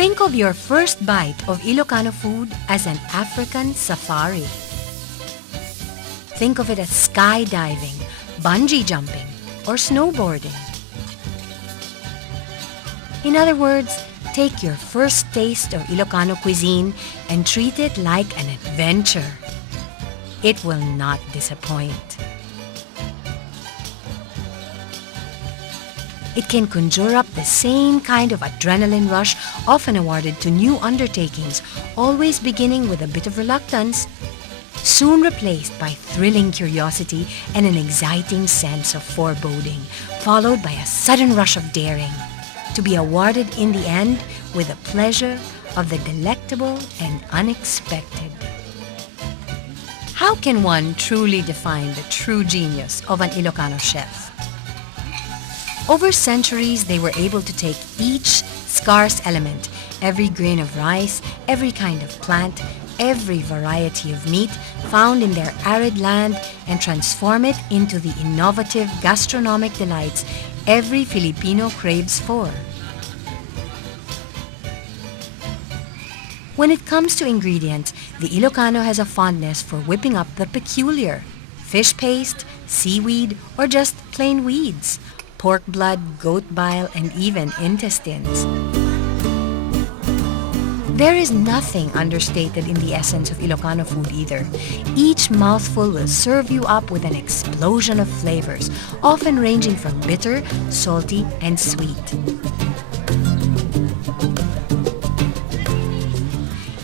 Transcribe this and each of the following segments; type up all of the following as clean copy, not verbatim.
Think of your first bite of Ilocano food as an African safari. Think of it as skydiving, bungee jumping, or snowboarding. In other words, take your first taste of Ilocano cuisine and treat it like an adventure. It will not disappoint. It can conjure up the same kind of adrenaline rush often awarded to new undertakings, always beginning with a bit of reluctance, soon replaced by thrilling curiosity and an exciting sense of foreboding, followed by a sudden rush of daring, to be awarded in the end with the pleasure of the delectable and unexpected. How can one truly define the true genius of an Ilocano chef? Over centuries, they were able to take each scarce element, every grain of rice, every kind of plant, every variety of meat found in their arid land, and transform it into the innovative gastronomic delights every Filipino craves for. When it comes to ingredients, the Ilocano has a fondness for whipping up the peculiar: fish paste, seaweed, or just plain weeds, pork blood, goat bile, and even intestines. There is nothing understated in the essence of Ilocano food either. Each mouthful will serve you up with an explosion of flavors, often ranging from bitter, salty, and sweet.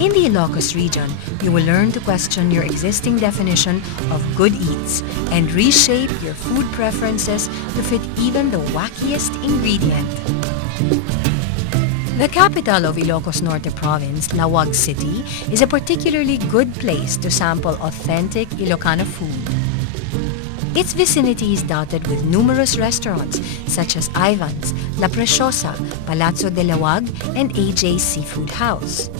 In the Ilocos region, you will learn to question your existing definition of good eats and reshape your food preferences to fit even the wackiest ingredient. The capital of Ilocos Norte Province, Laoag City, is a particularly good place to sample authentic Ilocano food. Its vicinity is dotted with numerous restaurants such as Ivan's, La Preciosa, Palazzo de Laoag, and AJ's Seafood House.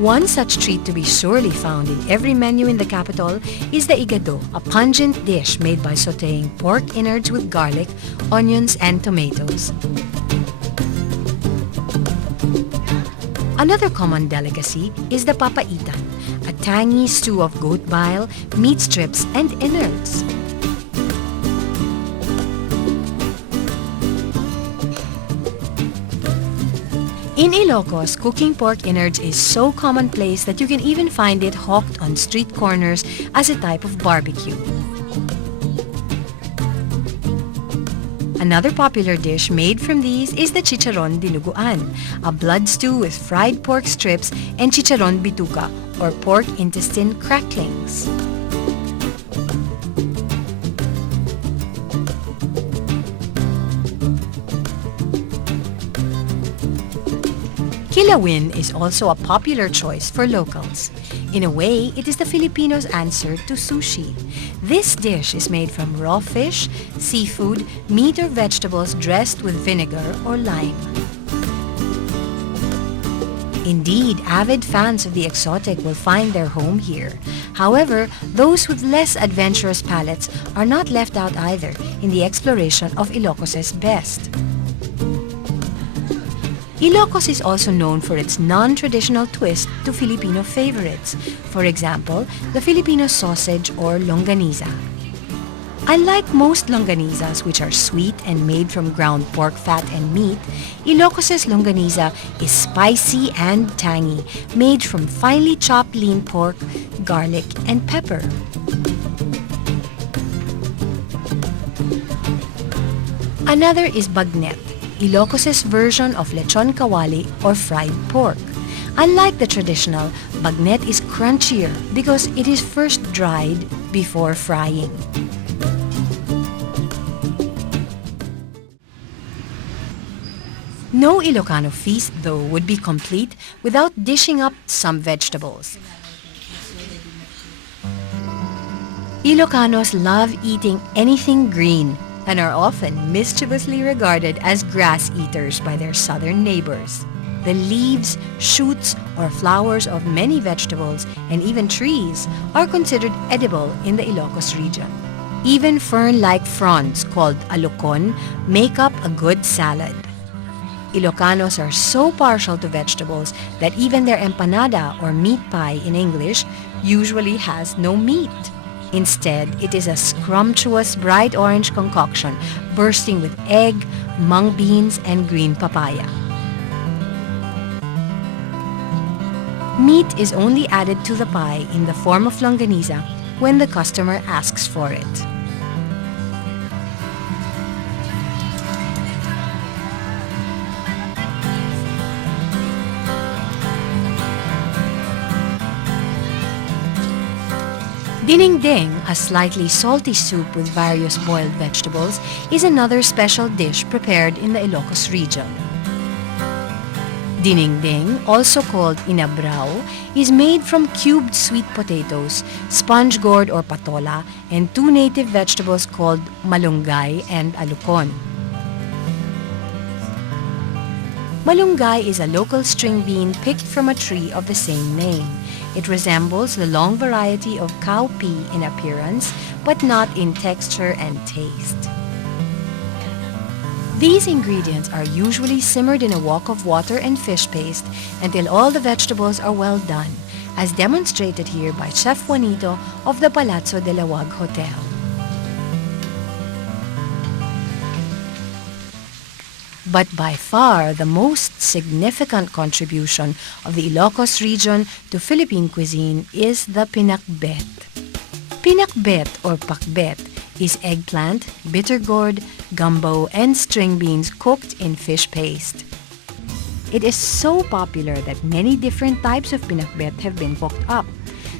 One such treat to be surely found in every menu in the capital is the igado, a pungent dish made by sautéing pork innards with garlic, onions, and tomatoes. Another common delicacy is the papaitan, a tangy stew of goat bile, meat strips, and innards. In Ilocos, cooking pork innards is so commonplace that you can even find it hawked on street corners as a type of barbecue. Another popular dish made from these is the chicharon dinuguan, a blood stew with fried pork strips and chicharon bituka, or pork intestine cracklings. Kilawin is also a popular choice for locals. In a way, it is the Filipinos' answer to sushi. This dish is made from raw fish, seafood, meat or vegetables dressed with vinegar or lime. Indeed, avid fans of the exotic will find their home here. However, those with less adventurous palates are not left out either in the exploration of Ilocos' best. Ilocos is also known for its non-traditional twist to Filipino favorites. For example, the Filipino sausage or longaniza. Unlike most longanizas, which are sweet and made from ground pork fat and meat, Ilocos' longaniza is spicy and tangy, made from finely chopped lean pork, garlic, and pepper. Another is bagnet, Ilocos' version of lechon kawali or fried pork. Unlike the traditional, bagnet is crunchier because it is first dried before frying. No Ilocano feast, though, would be complete without dishing up some vegetables. Ilocanos love eating anything green and are often mischievously regarded as grass eaters by their southern neighbors. The leaves, shoots, or flowers of many vegetables and even trees are considered edible in the Ilocos region. Even fern-like fronds called alocon make up a good salad. Ilocanos are so partial to vegetables that even their empanada or meat pie in English usually has no meat. Instead, it is a scrumptious bright orange concoction bursting with egg, mung beans, and green papaya. Meat is only added to the pie in the form of longaniza when the customer asks for it. Dinding, a slightly salty soup with various boiled vegetables, is another special dish prepared in the Ilocos region. Dinding, also called inabrao, is made from cubed sweet potatoes, sponge gourd or patola, and two native vegetables called malunggay and alocon. Malunggay is a local string bean picked from a tree of the same name. It resembles the long variety of cowpea in appearance, but not in texture and taste. These ingredients are usually simmered in a wok of water and fish paste until all the vegetables are well done, as demonstrated here by Chef Juanito of the Palazzo de Laoag Hotel. But by far the most significant contribution of the Ilocos region to Philippine cuisine is the Pinakbet. Pinakbet or pakbet is eggplant, bitter gourd, gumbo, and string beans cooked in fish paste. It is so popular that many different types of pinakbet have been cooked up.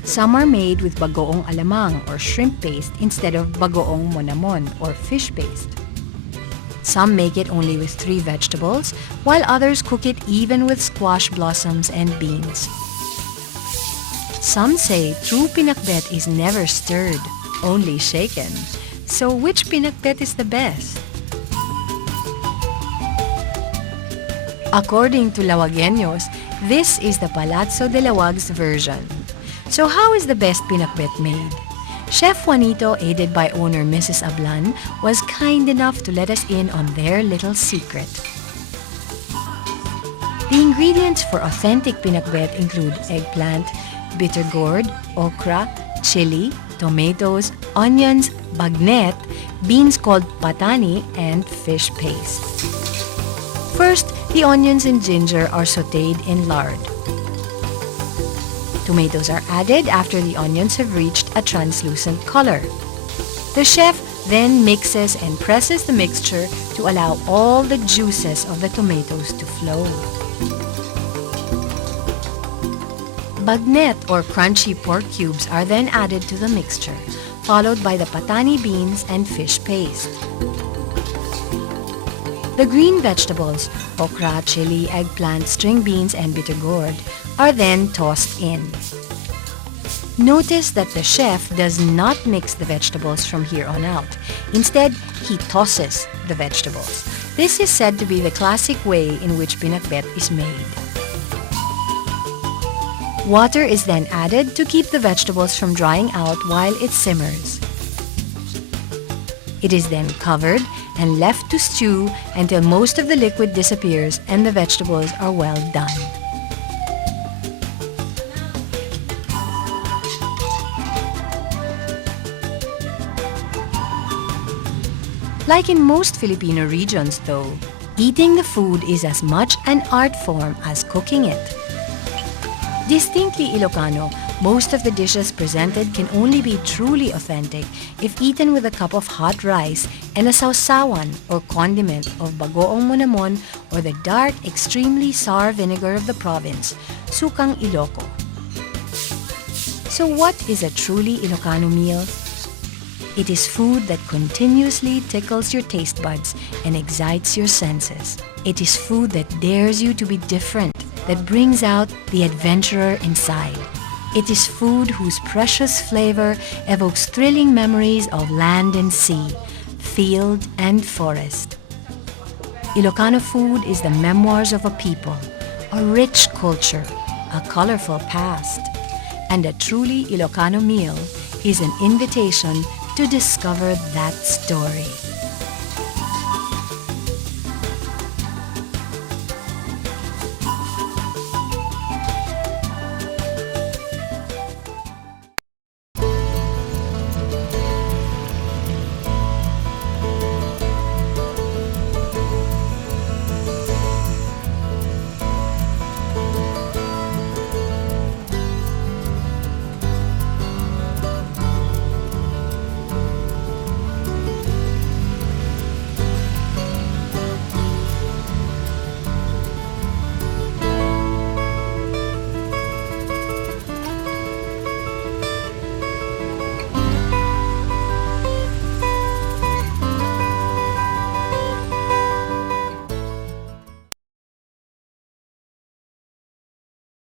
Some are made with bagoong alamang or shrimp paste instead of bagoong monamon or fish paste. Some make it only with 3 vegetables, while others cook it even with squash blossoms and beans. Some say true pinakbet is never stirred, only shaken. So which pinakbet is the best? According to Laoagueños, this is the Palazzo de Laoag's version. So how is the best pinakbet made? Chef Juanito, aided by owner Mrs. Ablan, was kind enough to let us in on their little secret. The ingredients for authentic pinakbet include eggplant, bitter gourd, okra, chili, tomatoes, onions, bagnet, beans called patani, and fish paste. First, the onions and ginger are sautéed in lard. Tomatoes are added after the onions have reached a translucent color. The chef then mixes and presses the mixture to allow all the juices of the tomatoes to flow. Bagnet or crunchy pork cubes are then added to the mixture, followed by the patani beans and fish paste. The green vegetables, okra, chili, eggplant, string beans, and bitter gourd, are then tossed in. Notice that the chef does not mix the vegetables from here on out. Instead, he tosses the vegetables. This is said to be the classic way in which pinakbet is made. Water is then added to keep the vegetables from drying out while it simmers. It is then covered and left to stew until most of the liquid disappears and the vegetables are well done. Like in most Filipino regions though, eating the food is as much an art form as cooking it. Distinctly Ilocano, most of the dishes presented can only be truly authentic if eaten with a cup of hot rice and a sausawan or condiment of bagoong monamon or the dark, extremely sour vinegar of the province, sukang Iloco. So what is a truly Ilocano meal? It is food that continuously tickles your taste buds and excites your senses. It is food that dares you to be different, that brings out the adventurer inside. It is food whose precious flavor evokes thrilling memories of land and sea, field and forest. Ilocano food is the memoirs of a people, a rich culture, a colorful past. And a truly Ilocano meal is an invitation to discover that story.